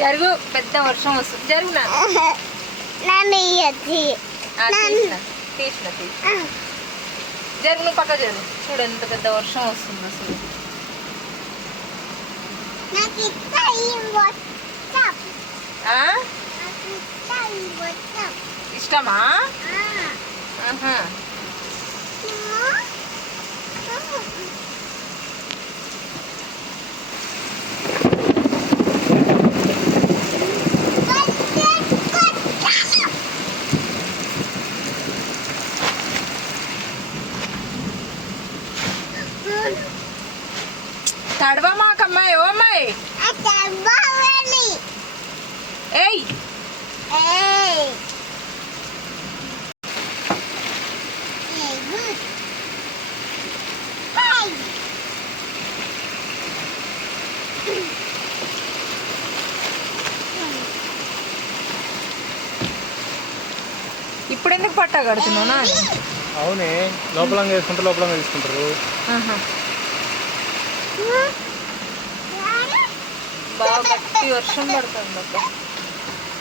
జరుగు, పెద్ద వర్షం వస్తుంది. జరుగునా తీసిన జరుగు, నువ్వు పక్క జరుగు. చూడు ఎంత పెద్ద వర్షం వస్తుంది అసలు. ఇష్టమా? తడవా మాకమ్మాయి. ఓ అమ్మాయి, ఏయ్ ఇప్పుడు ఎందుకు పట్టా కడుతున్నావునా? అవునే, లోపలంగా వేసుకుంటారు, లోపలంగా తీసుకుంటారు. బాగా గట్టి వర్షం పడుతుంది అబ్బా.